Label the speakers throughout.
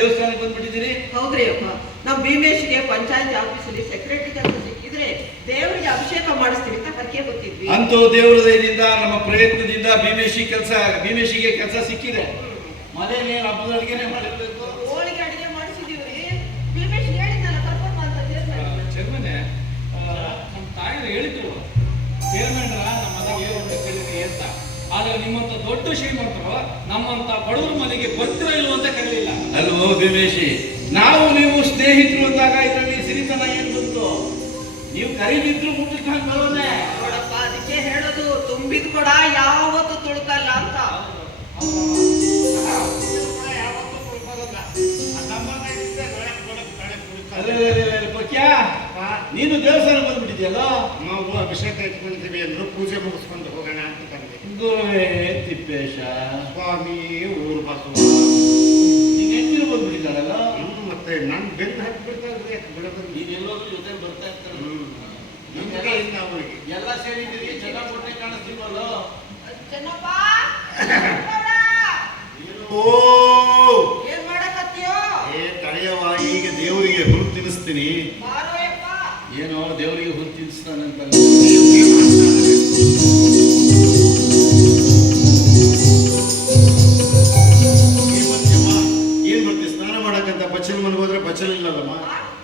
Speaker 1: ದೇವಸ್ಥಾನಕ್ಕೆ ಬಂದ್ಬಿಟ್ಟಿದ್ದೀರಿ?
Speaker 2: ಹೌದ್ರಿ ಅಪ್ಪ. ನಮ್ಮ ಭೀಮೇಶ್ಗೆ ಪಂಚಾಯತ್ ಆಫೀಸಲ್ಲಿ ಸೆಕ್ರೆಟರಿ ಕೆಲಸ ಸಿಕ್ಕಿದ್ರೆ ದೇವರಿಗೆ ಅಭಿಷೇಕ ಮಾಡಿಸ್ತೀವಿ ಅಂತ ಕರ್ಕೆ ಗೊತ್ತಿದ್ವಿ.
Speaker 1: ಅಂತೂ ದೇವರ ದಯದಿಂದ ನಮ್ಮ ಪ್ರಯತ್ನದಿಂದ ಭೀಮೇಶಿ ಕೆಲಸ ಭೀಮೇಶಿಗೆ ಕೆಲಸ ಸಿಕ್ಕಿದೆ. ಮನೇಲಿ ಅಡುಗೆನೆ ಮಾಡಿರ್ಬೇಕು?
Speaker 3: ನಿಮ್ಮಂತ ದೊಡ್ಡ ಶ್ರೀಮಂತರು ನಮ್ಮಂತ ಬಡವರ ಮನೆಗೆ ಬರ್ತಿರೋ ಇಲ್ವೋ ಅಂತ ಕರೀಲಿಲ್ಲ.
Speaker 1: ಅಲ್ವೋ ಭೀಮೇಶಿ ನಾವು ನೀವು ಸ್ನೇಹಿತರು ಅಂದಾಗ ಇದರಲ್ಲಿ ಸಿರಿತನ ಏನು ಬಂತು? ನೀವು ಕರೀದಿದ್ರು ಮುಟ್ಟಿಸ್ಕೊಂಡು ಬರೋನೆ
Speaker 2: ನೋಡಪ್ಪ ಅದಕ್ಕೆ ಹೇಳೋದು ತುಂಬಿದ ಕೊಡ ಯಾವತ್ತು ತುಳುಕಲ್ಲ ಅಂತ.
Speaker 1: ನೀನು ದೇವಸ್ಥಾನ ಬಂದ್ಬಿಟ್ಟಿದ್ಯಲ್ಲ?
Speaker 4: ನಾವು ಅಭಿಷೇಕ ಇಟ್ಕೊಂಡಿದ್ದೀವಿ ಅಂದ್ರು ಪೂಜೆ ಮುಗಿಸ್ಕೊಂಡು ಹೋಗೋಣ ಅಂತ ಬಂದೆ
Speaker 1: ತಿಪ್ಪೇಶ
Speaker 4: ಸ್ವಾಮಿ ಊರು ಬಸವ.
Speaker 1: ನೀನು ಹೆಂಗಿರು ಬಂದ್ಬಿಟ್ಟಿದ್ದಾರಲ್ಲ?
Speaker 4: ಹ್ಮ್, ಮತ್ತೆ ನನ್ ಬೆನ್ನು
Speaker 1: ಎಲ್ಲೋದ್ರೂ ಜೊತೆ ಬರ್ತಾ ಇರ್ತಾರೆ.
Speaker 4: ಅವ್ರಿಗೆ?
Speaker 1: ಎಲ್ಲ ಸೇರಿದ್ದೀರಿ ಕೊಟ್ಟೆ ಕಾಣಿಸ್ತೀವಲ್ಲ?
Speaker 4: ಓ
Speaker 2: ಏನ್? ಮಾಡಕತ್ತೀಯೋ?
Speaker 4: ಏ ತಡೆಯವ ಈಗ ದೇವರಿಗೆ ಹುರು ತಿನ್ನಿಸ್ತೀನಿ.
Speaker 1: ಏನೋ ದೇವರಿಗೆ ಹುರು ತಿನ್ನಿಸ್ತಾನಂತಲ್ಲ.
Speaker 4: ಇಲ್ಲಲ್ಲಮ್ಮ?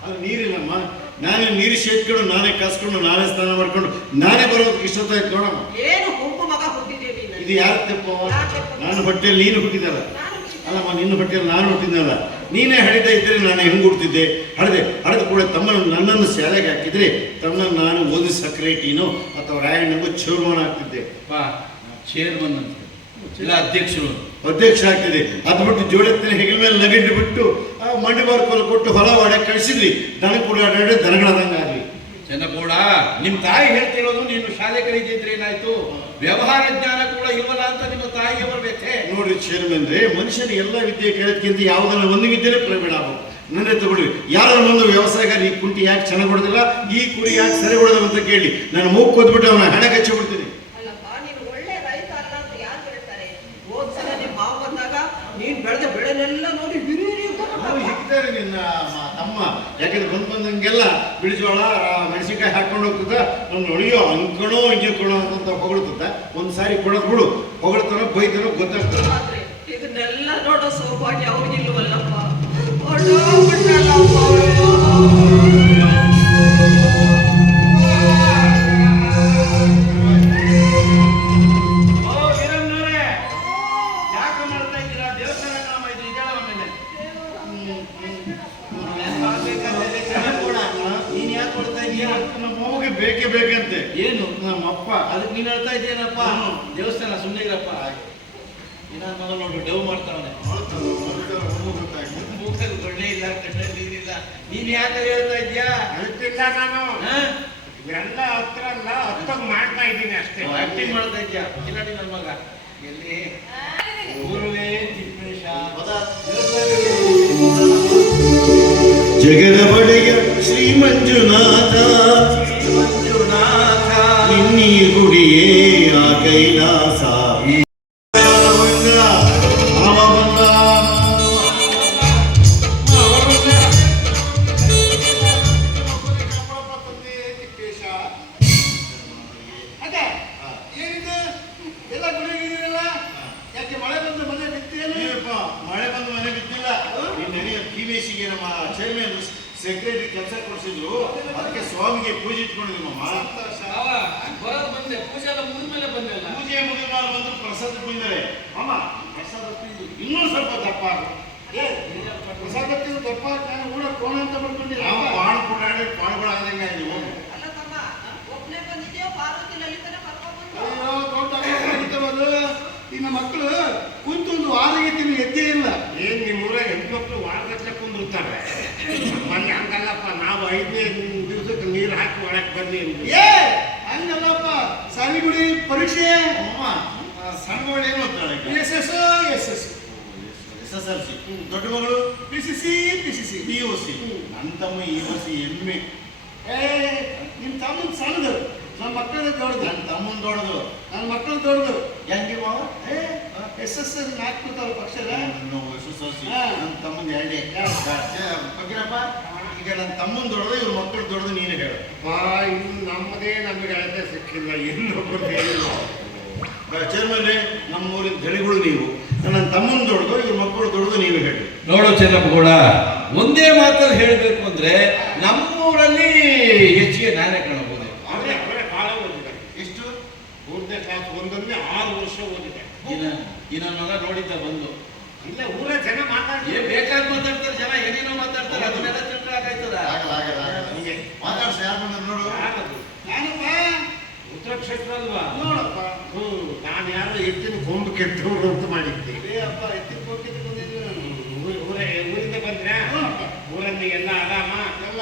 Speaker 4: ಅಲ್ಲಿ ನೀರಿಲ್ಲಮ್ಮ. ನಾನೇ ನೀರು ಸೇತ್ಕೊಂಡು ನಾನೇ ಕಸ್ಕೊಂಡು ನಾನೇ ಸ್ನಾನ ಮಾಡ್ಕೊಂಡು ನಾನೇ ಬರೋದಕ್ಕೆ ಇಷ್ಟೊತ್ತಾಯ್ತು ನೋಡಮ್ಮ
Speaker 2: ಏನು ಮಗ
Speaker 4: ಇದು ಯಾರು ತಪ್ಪ? ನಾನು ಹೊಟ್ಟೆಯಲ್ಲಿ ನೀನು ಹುಟ್ಟಿದಲ್ಲ ಅಲ್ಲಮ್ಮ ನಿನ್ನ ಹೊಟ್ಟೆಯಲ್ಲಿ ನಾನು ಹುಟ್ಟಿದ್ದಲ್ಲ. ನೀನೇ ಹಡಿತಾ ಇದ್ರೆ ನಾನು ಹೆಂಗ್ ಹುಡ್ತಿದ್ದೆ ಹಡದೆ ಹಡದ ಕೂಡ ತಮ್ಮನ್ನು ನನ್ನನ್ನು ಶಾಲೆಗೆ ಹಾಕಿದ್ರೆ ತಮ್ಮನ್ನು ನಾನು ಓದಿ ಸಕ್ರೆಟಿನೋ ಅಥವಾ ರಾಯಣ್ಣಗೂ ಚೇರ್ಮನ್ ಆಗ್ತಿದ್ದೆ.
Speaker 1: ಬಾ ಚೇರ್ಮನ್ ಅಂತ ಇಲ್ಲ ಅಧ್ಯಕ್ಷರು.
Speaker 4: ಅಧ್ಯಕ್ಷ ಆಗ್ತಿದೆ ಅದ್ಬಿಟ್ಟು ಬಿಟ್ಟು ಜೋಡೆತ್ತಿನ ಹೆಗಲ ಮೇಲೆ ನಗಿಟ್ಟು ಬಿಟ್ಟು ಮಂಡಿ ಬಾರ್ಕೋಲು ಕೊಟ್ಟು ಹೊಲ ಹೊಡೆ ಕಳಿಸಿದ್ವಿ. ದನ ಕೂಡ ದನಗಳದಂಗೆ ಆಗಲಿ.
Speaker 1: ಚೆನ್ನಗೌಡ ನಿಮ್ ತಾಯಿ ಹೇಳ್ತಿರೋದು ನೀನು ಶಾಲೆ ಕಲಿತಿದ್ರೆ ಏನಾಯ್ತು? ವ್ಯವಹಾರ ಜ್ಞಾನ ಕೂಡ ಇಲ್ವಲ್ಲ ಅಂತ ನಿಮ್ಮ ತಾಯಿಗೆ ಬರ್ಬೇಕೆ
Speaker 4: ನೋಡಿ ಚೇರ್ಮನ್ ರೀ ಮನುಷ್ಯನ ಎಲ್ಲ ವಿದ್ಯೆ ಕೇಳೋದಕ್ಕಿಂತ ಯಾವುದನ್ನ ಒಂದು ವಿದ್ಯೆನೇ ಪ್ರವೀಣ ಆಗಬೇಕು ನನ್ನ ತಗೊಳ್ಳಿ. ಯಾರೋ ಒಂದು ವ್ಯವಸಾಯಗಾರ ಈ ಕುಂಟಿ ಯಾಕೆ ಚೆನ್ನಾಗಿ ಹೊಡೆದಿಲ್ಲ ಈ ಕುರಿ ಯಾಕೆ ಸರಿ ಹೊಡೆದಿಲ್ಲ ಅಂತ ಕೇಳಿ. ನಾನು ಮೂಗ್ ಕೊದ್ಬಿಟ್ಟು ಅವನ ಹಣ ಕಚ್ಚಿ ಬಿಡ್ತೀನಿ
Speaker 2: ಅಲ್ಲಪ್ಪ ನೀನು ಒಳ್ಳೆ ರೈತ ಅಲ್ಲ ಅಂತ ಯಾರು ಹೇಳ್ತಾರೆ ಹೋದ್ ಸಲ ನಿಮ್ಮ ಮಾವ ಬಂದಾಗ ನೀನ್ ಬೆಳೆದ ಬೆಳೆನೆಲ್ಲ ನೋಡಿ ಹಿರಿಯರಿ
Speaker 4: ನಾವು ಹಿಗ್ತಾರೆ ನಿನ್ನ ಮ- ತಮ್ಮ ಯಾಕಂದ್ರೆ ಬಂದ್ ಬಂದಂಗೆಲ್ಲ ಬಿಳಿಜೋಳ ಮೆಣಸಿನ್ಕಾಯಿ ಹಾಕೊಂಡು ಹೋಗ್ತದ ನನ್ನ ಒಳಿಯೋ ಅಂಕಣೋ ಕೊಡೋ ಅಂತ ಹೊಗಳ್ತದ. ಒಂದ್ ಸಾರಿ ಕೊಡೋದ್ ಬಿಡು, ಹೊಗಳ್ತಾನೋ ಬೈತಾನೋ ಗೊತ್ತಾಗ್ತದೆ.
Speaker 2: ಇದನ್ನೆಲ್ಲ ನೋಡೋ ಸೌಭಾಗ್ಯ ಅವ್ರಿಗಿಲ್ವಲ್ಲಪ್ಪ.
Speaker 1: ಮಗ ನೋಡು ಡವ್ ಮಾಡ್ತಾವನೆ. ಮುಖದಲ್ಲಿ ಒಳ್ಳೆ ಇಲ್ಲ ಕಣ್ಣಲ್ಲಿ ನೀರಿಲ್ಲ. ನೀನ್ ಯಾಕೆ ಹೇಳ್ತಾ ಇದ್ಯಾ
Speaker 4: ಹೇಳ್ತಿಲ್ಲ ನಾನು. ಎಲ್ಲ ಹತ್ರ ಅಲ್ಲ ಹತ್ತಾಗ ಮಾಡ್ತಾ ಇದ್ದೀನಿ ಅಷ್ಟೇ.
Speaker 1: ಆಕ್ಟಿಂಗ್ ಮಾಡ್ತಾ ಇದ್ಯಾ ಕಿಲಾಡಿ ನನ್ನ ಮಗ. ಎಲ್ಲಿ? ಗುರುವೇ ತಿಪ್ಪೇಶ.
Speaker 4: ಜಗದ ಒಡೆಯ ಶ್ರೀ ಮಂಜುನಾಥ. ಪ್ರಸಾದ ತಿಂದರೆ ಅಮ್ಮ ಪ್ರಸಾದ ತಿಂದು ಇನ್ನೂ ಸ್ವಲ್ಪ ದಪ್ಪ
Speaker 5: ಪ್ರಸಾದ ತಿಂದು ದಪ್ಪ ನಾನು ಕೂಡ ಕೋಣ ಅಂತ ಬರ್ಕೊಂಡಿಲ್ಲ
Speaker 4: ಪಾಣ್ ಕುಡಾಡಿ ಪಾಣ್ಗಳಾದಂಗೆ ನೀವು
Speaker 5: ಅಯ್ಯೋ ದೊಡ್ಡ ಇನ್ನು ಮಕ್ಕಳು ಕುಂತು ಒಂದು ವಾರಿಗೆ ತಿನ್ನು ಎದ್ದೇ ಇಲ್ಲ.
Speaker 4: ಏನ್ ನಿಮ್ಮೂರ ಹೆಣ್ಮಕ್ಳು ವಾರಗಟ್ಲೆ ಕುಂದಿರ್ತಾರೆ ಮೊನ್ನೆ ಹಂಗಲ್ಲಪ್ಪ ನಾವು ಐದನೇ ದಿವಸಕ್ಕೆ ನೀರು ಹಾಕಿ ಒಳಗೆ ಬಂದಿ
Speaker 5: ಏ ಹಂಗಲ್ಲಪ್ಪ ಸಾಲಿಗುಡಿ ಪರೀಕ್ಷೆ
Speaker 4: ಅಮ್ಮ ಸಣ್ಣಗಳು ಏನು ಓದ್ತಾಳೆ
Speaker 5: S S S S
Speaker 4: S S L C ದೊಡ್ಡ ಮಗಳು
Speaker 5: P C C P C C
Speaker 4: P U C ನನ್ನ ತಮ್ಮ ಈ ವರ್ಷ ಎಂ ಎ
Speaker 5: ಏ ತಮ್ಮನ ತಮ್ಮನ್ ಸಣ್ಣದು. ನಮ್ಮ ಮಕ್ಕಳ ದೊಡ್ಡದು.
Speaker 4: ನನ್ನ ತಮ್ಮನ್ ದೊಡ್ಡದು.
Speaker 5: ನನ್ನ ಮಕ್ಕಳು ದೊಡ್ಡದು.
Speaker 4: ಹೆಂಗೆ ಮಾವ?
Speaker 5: ಎಸ್ ಎಸ್ ಪಕ್ಷದ.
Speaker 4: S S L C. ನನ್ನ ತಮ್ಮನ ಎರಡೇ. ಫಕೀರಪ್ಪ ಈಗ ನನ್ನ ತಮ್ಮನ ದೊಡ್ಡದು ಇವ್ರ ಮಕ್ಕಳು ದೊಡ್ಡದು ನೀನು ಹೇಳು.
Speaker 5: ಬಾ ಇನ್ನು ನಮ್ಮದೇ ನಮಗೆ ಅಳತೆ ಸಿಕ್ಕಿಲ್ಲ ಇನ್ನೊಬ್ಬರು
Speaker 4: ಚೇರ್ಮನ್ ನಮ್ಮೂರಿನ ಧಳಿಗಳು ನೀವು. ನನ್ನ ತಮ್ಮನ ದೊಡ್ದು ಇವ್ರ ಮಕ್ಕಳು ದೊಡ್ಡದು ನೀವು ಹೇಳಿ.
Speaker 1: ನೋಡು ಚೆನ್ನಪ್ಪಗೌಡ ಒಂದೇ ಮಾತಲ್ಲಿ ಹೇಳಬೇಕು ಅಂದ್ರೆ ನಮ್ಮೂರಲ್ಲಿ ಹೆಚ್ಚಿಗೆ ನಾನೇ ಕಾಣಬಹುದು?
Speaker 5: ಅವರೇ ಅವರೇ ಕಾಲ ಓದಿದೆ.
Speaker 4: ಎಷ್ಟು?
Speaker 5: ಮೂರನೇ ಕ್ಲಾಸ್ ಒಂದನ್ನೇ ಆರು ವರ್ಷ ಓದಿದೆ.
Speaker 1: ಈ ನನ್ನ- ಮಗ ನೋಡಿದ್ದ ಬಂದು.
Speaker 5: ಇಲ್ಲ ಊರ ಜನ ಮಾತಾಡ್ತಾರೆ.
Speaker 1: ಏನ್ ಬೇಕಾದ್ ಮಾತಾಡ್ತಾರೆ ಜನ ಏನೇನೋ ಮಾತಾಡ್ತಾರೆ ಅದನ್ನೆಲ್ಲ ತಿಳ್ಕೊಳಕಾಯ್ತದ
Speaker 4: ಆಗಲ್ಲ ಆಗಲ್ಲ ಆಗಲ್ಲ.
Speaker 5: ಹಂಗೆ.
Speaker 4: ಮಾತಾಡ್ಸಿ ಯಾರು ಬಂದ್ರೆ ನೋಡು.
Speaker 5: ಉತ್ತರ ಕ್ಷೇತ್ರ ಅಲ್ವಾ?
Speaker 4: ನೋಡಪ್ಪ.
Speaker 5: ಹ್ಮ್ ನಾನು ಯಾರೋ ಎತ್ತಿನ ಕೊಂಬು ಕೆಟ್ಟವರು ಅಂತ ಮಾಡಿದ್ದೆ.
Speaker 4: ಅಪ್ಪ ಎತ್ತಿನ ಕೊಂಬು ನಾನು
Speaker 5: ಊರ- ಊರ- ಊರಿಂದ ಬಂದ್ರೆ. ಊರಲ್ಲಿ ಎಲ್ಲ ಆರಾಮ?
Speaker 4: ಎಲ್ಲ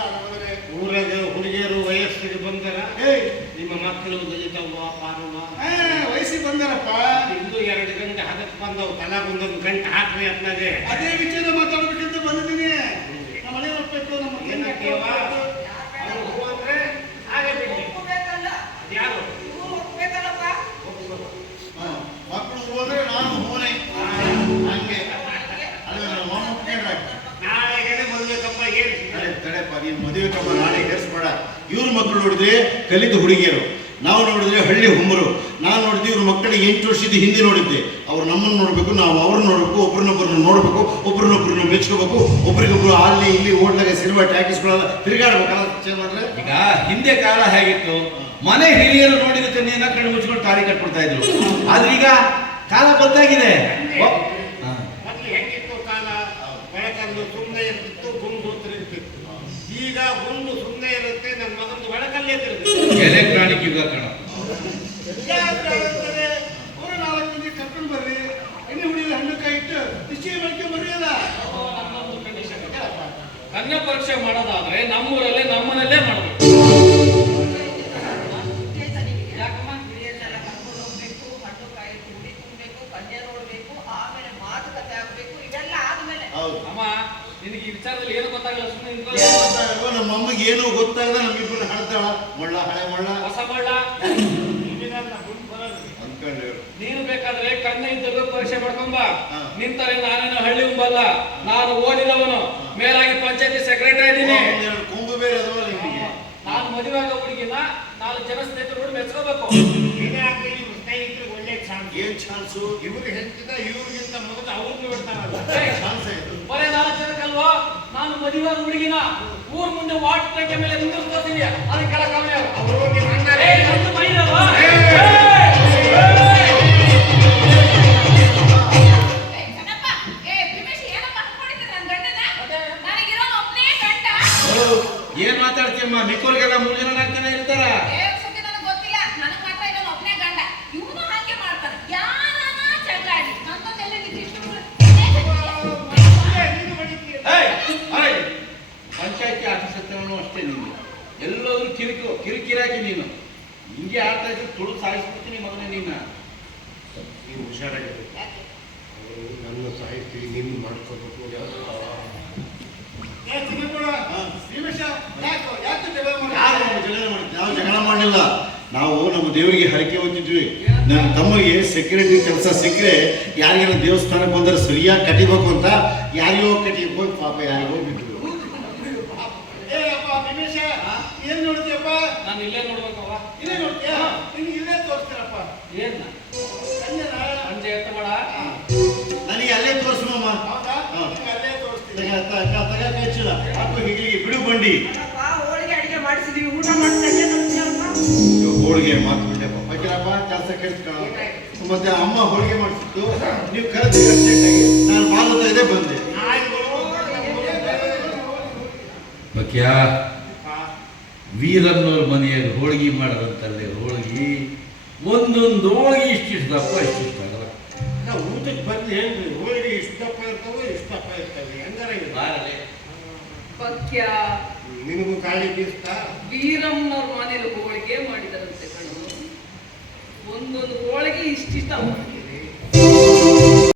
Speaker 5: ಊರಾಗ ಹುಡುಗಿಯರು ವಯಸ್ಸಿಗೆ ಬಂದರ? ನಿಮ್ಮ ಮಕ್ಕಳು ದಲಿತವ್ವ ಪಾರವ್ವ?
Speaker 4: ವಯಸ್ಸಿಗೆ ಬಂದಾರಪ್ಪ.
Speaker 5: ಇಂದು ಎರಡು ಗಂಟೆ ಹದಕ್ಕೆ ಬಂದವು. ತಲಾ ಒಂದೊಂದು ಗಂಟೆ ಹಾಕ್ರಿ ಅತ್ನಾಗೆ.
Speaker 4: ಅದೇ ನೀನು ಮದುವೆ ಕಮ್ಮ ನಾಳೆ ಹೇರಿಸ್ಬೇಡ ಇವ್ರ ಮಕ್ಕಳು ನೋಡಿದ್ರೆ ಕಲಿತ ಹುಡುಗಿಯರು. ನಾವು ನೋಡಿದ್ರೆ ಹಳ್ಳಿ ಹುಮ್ಮರು. ನಾನು ನೋಡಿದ್ವಿ ಇವ್ರ ಮಕ್ಕಳಿಗೆ ಎಂಟು ವರ್ಷದ ಹಿಂದೆ ನೋಡಿದ್ದೆ. ಅವ್ರು ನಮ್ಮನ್ನು ನೋಡಬೇಕು, ನಾವು ಅವ್ರನ್ನ ನೋಡಬೇಕು ಒಬ್ರನ್ನೊಬ್ಬರನ್ನ ನೋಡಬೇಕು, ಒಬ್ರನ್ನೊಬ್ರನ್ನ ಮೆಚ್ಕೋಬೇಕು, ಒಬ್ರಿಗೊಬ್ರು ಅಲ್ಲಿ ಇಲ್ಲಿ ಹೋಟ್ಲಾಗ ಸಿನಿಮಾ ಟ್ಯಾಕಿಸ್ಕೊಳ್ಳೋಲ್ಲ ತಿರುಗಾಡ್ಬೇಕಲ್ಲ ಮಾಡಿದ್ರೆ?
Speaker 1: ಈಗ ಹಿಂದೆ ಕಾಲ ಹೇಗಿತ್ತು? ಮನೆ ಹಿರಿಯರು ನೋಡಿದ ಕಣ್ಣು ಮುಚ್ಕೊಂಡು ತಾರಿ ಕಟ್ಬಿಡ್ತಾ ಇದ್ರು. ಆದ್ರೆ ಈಗ ಕಾಲ ಬದಲಾಗಿದೆ ಒ- ಹಾ.
Speaker 5: ಮೊದ್ಲು ಹೆಂಗಿತ್ತು ಕಾಲ ಬೆಳಕನ್ನು ಸುಮ್ಮನೆ ಇರ್ತಿತ್ತು ಗುಂಡು ತಿರುಗ್ತಿತ್ತು ಈಗ ಗುಂಡು ಸುಮ್ಮನೆ ಇರುತ್ತೆ ನನ್ನ ಮಗಂದು ಬೆಳಕಲ್ಲೇ ತಿರುಗುತ್ತೆ.
Speaker 1: ಎಲೆಕ್ಟ್ರಾನಿಕ್ ಯುಗ ಕಣ.
Speaker 4: ಊರ ನಾಲ್ಕು ಮಂದಿ ಕರ್ಕೊಂಡು ಬರ್ರಿ ಎಣ್ಣೆ ಹುಡಿದ ಹಣ್ಣು ಕಾಯಿಟ್ಟು ನಿಶ್ಚಯ ಮಾಡ್ಕೊಂಡು
Speaker 3: ಇದೆ ಕನ್ಯಾ ಪರೀಕ್ಷೆ ಮಾಡೋದಾದ್ರೆ ನಮ್ಮೂರಲ್ಲೇ ನಮ್ಮನಲ್ಲೇ ಮಾಡಬೇಕು. ಯಾಕಮ್ಮ?
Speaker 2: ಹಿರಿಯರನ್ನೆಲ್ಲ ಕರ್ಕೊಂಡು ಹೋಗ್ಬೇಕು ಹಣ್ಣು ಕಾಯಿ ಹುಡಿ ತುಂಬಬೇಕು ಕನ್ಯೆ ನೋಡಬೇಕು ಆಮೇಲೆ ಮಾತುಕತೆ ಆಗ್ಬೇಕು ಇದೆಲ್ಲ ಆದಮೇಲೆ.
Speaker 4: ಹೌದು.
Speaker 3: ಅಮ್ಮ ನಿನಗೆ ಈ ವಿಚಾರದಲ್ಲಿ ಏನು ಗೊತ್ತಾಗಲ್ಲ ಸುಮ್ಮನೆ
Speaker 4: ಏನು ಗೊತ್ತಾಗಲ್ವ? ನಮ್ಮ ಅಮ್ಮಗೆ ಏನೂ ಗೊತ್ತಾಗದ ನಮ್ಮಿಬ್ಬರು ಹಾಡ್ತಾಳ ಮೊಳ್ಳ ಹಳೆ ಮೊಳ್ಳ
Speaker 3: ಹೊಸ
Speaker 4: ಮೊಳ್ಳ
Speaker 3: ನೀನು ಬೇಕಾದ್ರೆ ಕಣ್ಣ ಇದ್ದಾಗ ಪರೀಕ್ಷೆ ಮಾಡ್ಕೊಂಬ.
Speaker 4: ಬಾ
Speaker 3: ನಿಂತರೆ ನಾನೇನು ಹಳ್ಳಿ ಉಂಬಲ್ಲ. ನಾನು ಓದಿದವನು. ಮೇಲಾಗಿ ಪಂಚಾಯತಿ ಸೆಕ್ರೆಟರಿ ಇದ್ದೀನಿ
Speaker 4: ಕೊಂಬು ಬೇರೆ ಅದವಲ್ಲ ನಿಮಗೆ.
Speaker 3: ನಾನು ಮದುವೆ ಆಗೋ ಹುಡುಗಿನ ನಾಲ್ಕು ಜನ ಸ್ನೇಹಿತರು ಮೆಚ್ಕೋಬೇಕು.
Speaker 5: ಏನೇ ಆಗ್ಲಿ ಇವ್ರ ಸ್ನೇಹಿತರಿಗೆ ಒಳ್ಳೆ ಚಾನ್ಸ್
Speaker 4: ಏನ್ ಚಾನ್ಸು?
Speaker 5: ಇವ್ರಿಗೆ ಹೆಚ್ಚಿದ ಇವ್ರಿಗಿಂತ ಮೊದಲು ಅವ್ರನ್ನ ಬಿಡ್ತಾರಲ್ಲ
Speaker 3: ಏಯ್,
Speaker 4: ಚಾನ್ಸ್ ಇದು.
Speaker 3: ಬರೇ ನಾಲ್ಕು ಜನಕ್ಕಲ್ವಾ ನಾನು ಮದುವೆ ಹುಡುಗಿನ ಊರ್ ಮುಂದೆ ವಾಟ್ ಮೇಲೆ ನಿಂದಿರ್ತೀನಿ ಅದಕ್ಕೆ ಕೆಳಗೆ
Speaker 1: ಕಿರಿಕು ಕಿರಿಕಿರಾಕಿ ನೀನು. ಹಿಂಗೆ ಆಡ್ತಾ ಇದ್ರೆ ತುಳು ಸಾಯಿಸ್ಬಿಡ್ತೀನಿ ಮಗನೇ ನೀನು.
Speaker 5: ನೀವು ಹುಷಾರಾಗಿರ್ಬೇಕು ಅವರು ನನ್ನ ಸಾಹಿತ್ಯ ನಿನ್ನ ಮಾಡ್ಕೋಬೇಕು.
Speaker 4: ನಾವು ಜಗಳ ಮಾಡಿಲ್ಲ ನಾವು ಜಗಳ ಮಾಡಲಿಲ್ಲ. ನಾವು ನಮ್ಮ ದೇವರಿಗೆ ಹರಕೆ ಹೊತ್ತಿದ್ವಿ ನನ್ನ ತಮ್ಮಗೆ ಸೆಕ್ಯೂರಿಟಿ ಕೆಲಸ ಸಿಕ್ಕರೆ ಯಾರಿಗಾರ ದೇವಸ್ಥಾನಕ್ಕೆ ಬಂದರೆ ಸರಿಯಾಗಿ ಕಟಿಬೇಕು ಅಂತ ಯಾರಿಗೋ ಕಟಿ ಹೋಗಿ ಪಾಪ ಯಾರಿಗೋ ಬಿಟ್ಟು
Speaker 5: ಏ ಅಪ್ಪ ದಿನೇಶ ಏನ್ ನೋಡ್ತೀಯಪ್ಪ?
Speaker 3: ನಾನು ಇಲ್ಲೇ ನೋಡ್ಬೇಕವ
Speaker 5: ಇಲ್ಲೇ ನೋಡ್ತೀಯ? ನಿನ್ ಇಲ್ಲೇ ತೋರಿಸ್ತೀರಪ್ಪ.
Speaker 3: ಏನ್? ಸಂಜೆ ಎತ್ತ ಮಾಡ.
Speaker 4: ನನಗೆ ಅಲ್ಲೇ ತೋರಿಸ್ಮಮ್ಮ
Speaker 5: ಹೌದಾ?
Speaker 4: ಹಾ.
Speaker 5: ನಿನ್ಗೆ ಅಲ್ಲೇ ತೋರಿಸ್ತೀನಿ.
Speaker 4: ತಗ ತಗ ತಗ ಕಚ್ಚಿಲ್ಲ ಹಾಕು ಹಿಗಿಲಿಗೆ ಬಿಡು ಬಂಡಿ.
Speaker 2: ಅಪ್ಪ ಹೋಳಿಗೆ ಅಡಿಗೆ ಮಾಡಿಸಿದೀವಿ. ಊಟ ಮಾಡ್ತಾ
Speaker 4: ಹೋಳಿಗೆ ಮಾತು ಬಿಟ್ಟಪ್ಪ ಫಕೀರಪ್ಪ ಕೆಲಸ ಕೆಲ್ಸ್ಕೊಳ್ಳೋ ಮತ್ತೆ ಅಮ್ಮ ಹೋಳಿಗೆ ಮಾಡಿಸಿತ್ತು. ನೀವು ಕರೆದು ಅರ್ಜೆಂಟಾಗಿ. ನಾನು ಬಾಲು ಇದೆ ಬಂದೆ.
Speaker 1: ಬಕ್ಯಾ. ವೀರನ್ನವ್ರ ಮನೆಯಲ್ಲಿ ಹೋಳಿಗೆ ಮಾಡೋದಂತಲ್ಲೇ ಹೋಳಿಗೆ ಒಂದೊಂದು ಹೋಳಿಗೆ ಇಷ್ಟಿಷ್ಟು ದಪ್ಪ ಇಷ್ಟಿಷ್ಟು
Speaker 5: ನಾವು ಊಟಕ್ಕೆ ಬಂದು ಹೇಳ್ರಿ. ಹೋಳಿಗೆ ಇಷ್ಟಪ್ಪ ಇರ್ತಾವೆ ಇಷ್ಟಪ್ಪ ಇರ್ತವೆ? ಹೆಂಗಾರ ಇರ್ಲಿ.
Speaker 1: ಬಾರಲೆ.
Speaker 6: ಪಕ್ಯ.
Speaker 5: ನಿನಗೂ ಕಾಳಿ ಬೀಸ್ತಾ
Speaker 6: ವೀರಮ್ಮನವ್ರ ಮನೆಯಲ್ಲಿ ಹೋಳಿಗೆ ಮಾಡಿದರಂತೆ ಕಣ್ಣು ಒಂದೊಂದು ಹೋಳಿಗೆ ಇಷ್ಟಿಷ್ಟ ಮಾಡಿರಿ